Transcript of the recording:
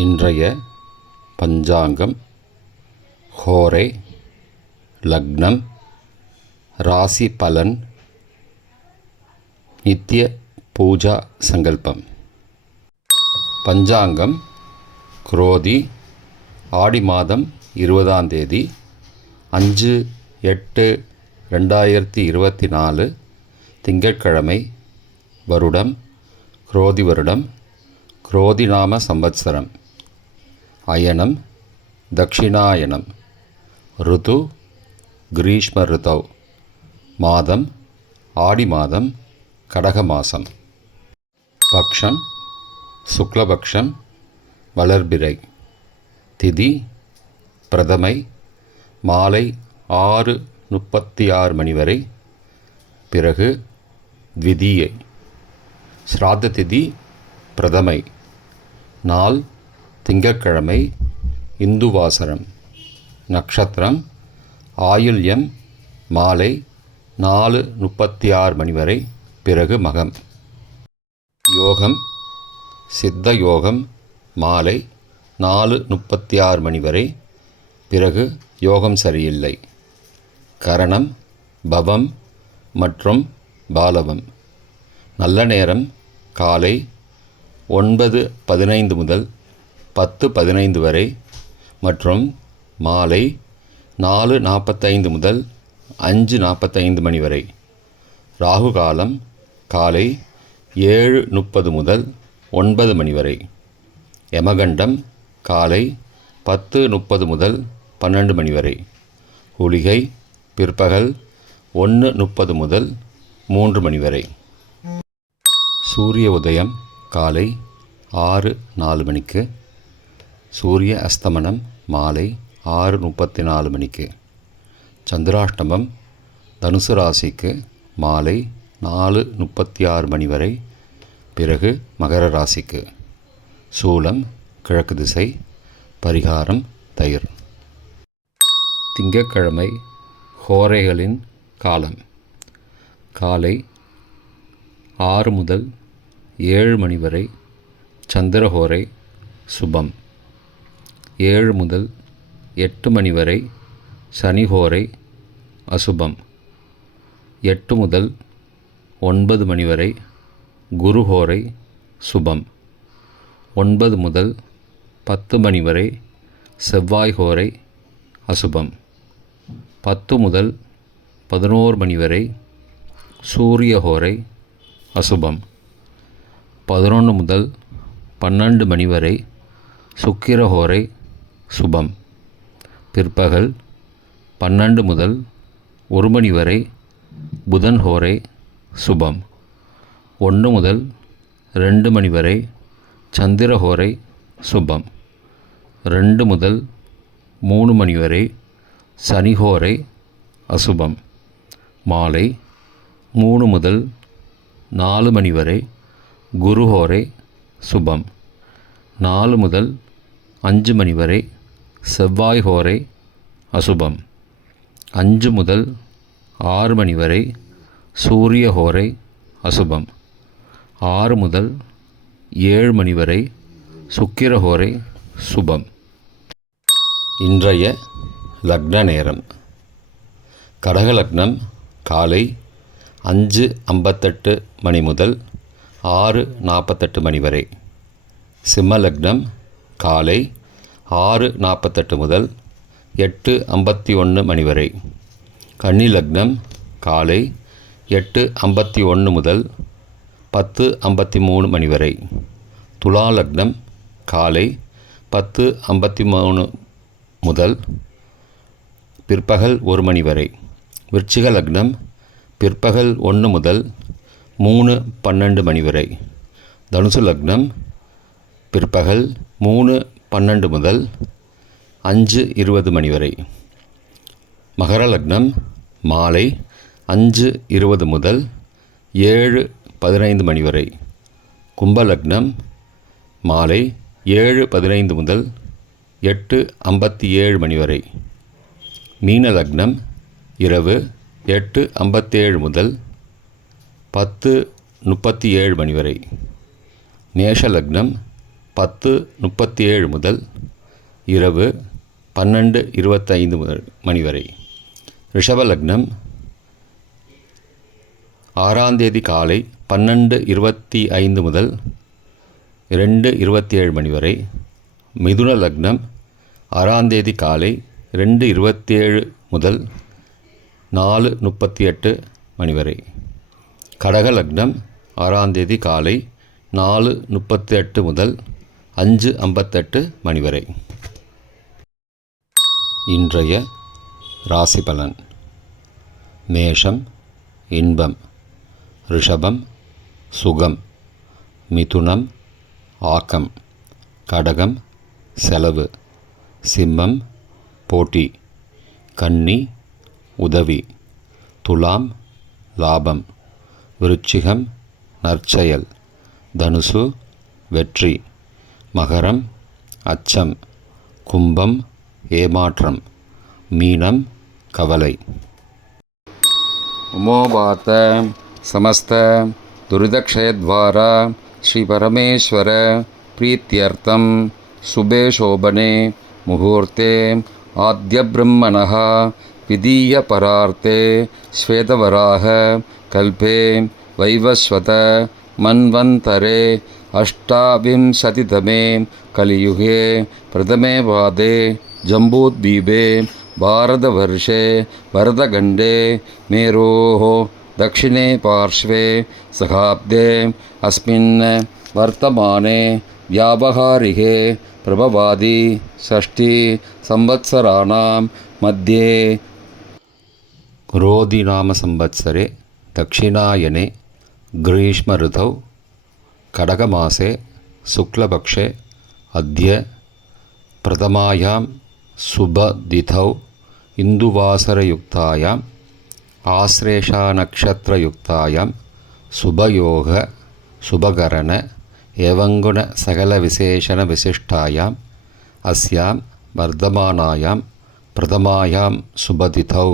இன்றைய பஞ்சாங்கம் ஹோரை லக்னம் ராசி பலன் நித்திய பூஜா சங்கல்பம். பஞ்சாங்கம் குரோதி ஆடி மாதம் 20ஆம் தேதி 5/8/2024 திங்கட்கிழமை. வருடம் குரோதி வருடம், குரோதி நாம சம்வத்சரம். அயனம் தக்ஷிணாயனம். ருது கிரீஷ்ம ருதௌ. மாதம் ஆடி மாதம், கடக மாதம். பக்ஷம் சுக்லபக்ஷம், வளர்பிறை. திதி பிரதமை, மாலை 6:36 மணி வரை. பிறகு த்விதீயை. ஸ்ராத்த திதி பிரதமை. நாள் திங்கட்கிழமை, இந்துவாசரம். நக்ஷத்திரம் ஆயுள்யம், மாலை 4:36 மணி வரை. பிறகு மகம். யோகம் சித்த யோகம், மாலை 4:36 மணி வரை. பிறகு யோகம் சரியில்லை. கரணம் பவம் மற்றும் பாலவம். நல்ல நேரம் காலை 9:15 முதல் 10:15 வரை மற்றும் மாலை 4:45 முதல் 5:45 மணி வரை. ராகு காலம் காலை 7:30 முதல் 9 மணி வரை. யமகண்டம் காலை 10:30 முதல் 12 மணி வரை. குளிகை பிற்பகல் 1:30 முதல் 3 மணி வரை. சூரிய உதயம் காலை 6:04 மணிக்கு. சூரிய அஸ்தமனம் மாலை 6:34 மணிக்கு. சந்திராஷ்டமம் தனுசு ராசிக்கு மாலை 4:36 மணி வரை. பிறகு மகர ராசிக்கு. சூலம் கிழக்கு திசை. பரிகாரம் தயிர். திங்கட்கிழமை ஹோரைகளின் காலம் காலை 6 முதல் 7 மணி வரை சந்திரஹோரை சுபம். 7 முதல் 8 மணி வரை சனிஹோரை அசுபம். 8 முதல் 9 மணி வரை குருஹோரை சுபம். 9 முதல் 10 மணி வரை செவ்வாய்ஹோரை அசுபம். 10 முதல் 11 மணி வரை சூரியஹோரை அசுபம். 11 முதல் 12 மணி வரை சுக்கிரஹோரை சுபம். பிற்பகல் 12 முதல் 1 மணி வரை புதன் ஹோரை சுபம். 1 முதல் 2 மணி வரை சந்திரஹோரை சுபம். 2 முதல் 3 மணி வரை சனிஹோரை அசுபம். மாலை 3 முதல் 4 மணி வரை குருஹோரை சுபம். 4 முதல் 5 மணி வரை செவ்வாய்ஹோரை அசுபம். 5 முதல் 6 மணி வரை சூரியஹோரை அசுபம். 6 முதல் 7 மணி வரை சுக்கிரஹோரை சுபம். இன்றைய லக்ன நேரம். கடக லக்னம் காலை 5:58 மணி முதல் 6:48 மணி வரை. சிம்ம லக்னம் காலை 6:48 முதல் 8:51 மணி வரை. கன்னி லக்னம் காலை 8:51 முதல் 10:53 மணி வரை. துலா லக்னம் காலை 10:53 முதல் பிற்பகல் 1 மணி வரை. விருச்சிக லக்னம் பிற்பகல் 1 முதல் 3:12 மணி வரை. தனுசு லக்னம் பிற்பகல் 3:12 முதல் 5:20 மணி வரை. மகர லக்னம் மாலை 5:20 முதல் 7:15 மணி வரை. கும்ப லக்னம் மாலை 7:15 முதல் 8:57 மணி வரை. மீன லக்னம் இரவு 8:57 முதல் 10:37 மணி வரை. மேஷ லக்னம் 10:37 முதல் இரவு 12:25 மணி வரை. ரிஷப லக்னம் 6ஆம் தேதி காலை 12:25 முதல் 2:27 மணி வரை. மிதுன லக்னம் 6ஆம் தேதி காலை 2:27 முதல் 4:38 மணி வரை. கடக லக்னம் 6ஆம் தேதி காலை 4:38 முதல் 5:58 மணி வரை. இன்றைய ராசி பலன். மேஷம் இன்பம், ரிஷபம் சுகம், மிதுனம் ஆக்கம், கடகம் செலவு, சிம்மம் போட்டி, கன்னி உதவி, துலாம் லாபம், விருச்சிகம் நற்செயல், தனுசு வெற்றி, மகரம் அச்சம், கும்பம் ஏமாற்றம், மீனம் கவலை. உமோபாத்த சமஸ்த துரிதக்ஷயத்வாரா ஸ்ரீ பரமேஸ்வர பிரீத்யர்த்தம் சுபே சோபனே முகூர்த்தே ஆத்ய பிரம்மணः விதீய பரார்த்தே ஸ்வேதவராக கல்பே வைவஸ்வத மன்வந்தரே அஷ்டாவிம்சதிதமே கலியுகே பிரதமே பாதே ஜம்பூத்வீபே பாரதவர்ஷே பரதகண்டே மேரோः दक्षिणे पार्श्वे सखाब्दे अस्मिन् वर्तमाने व्यावहारिके प्रभवादि षष्ठी संवत्सराणां मध्ये क्रोधिनाम संवत्सरे दक्षिणायने ग्रीष्म ऋतौ कडगमासे शुक्लपक्षे अद्य प्रथमायां शुभतिथौ इन्दुवासरयुक्तायां आश्लेषा नक्षत्रयुक्तायां शुभयोग शुभकरण एवंगुण सकल विशेषण विशिष्टायां अस्यां वर्धमानायां प्रथमायां शुभतिथौ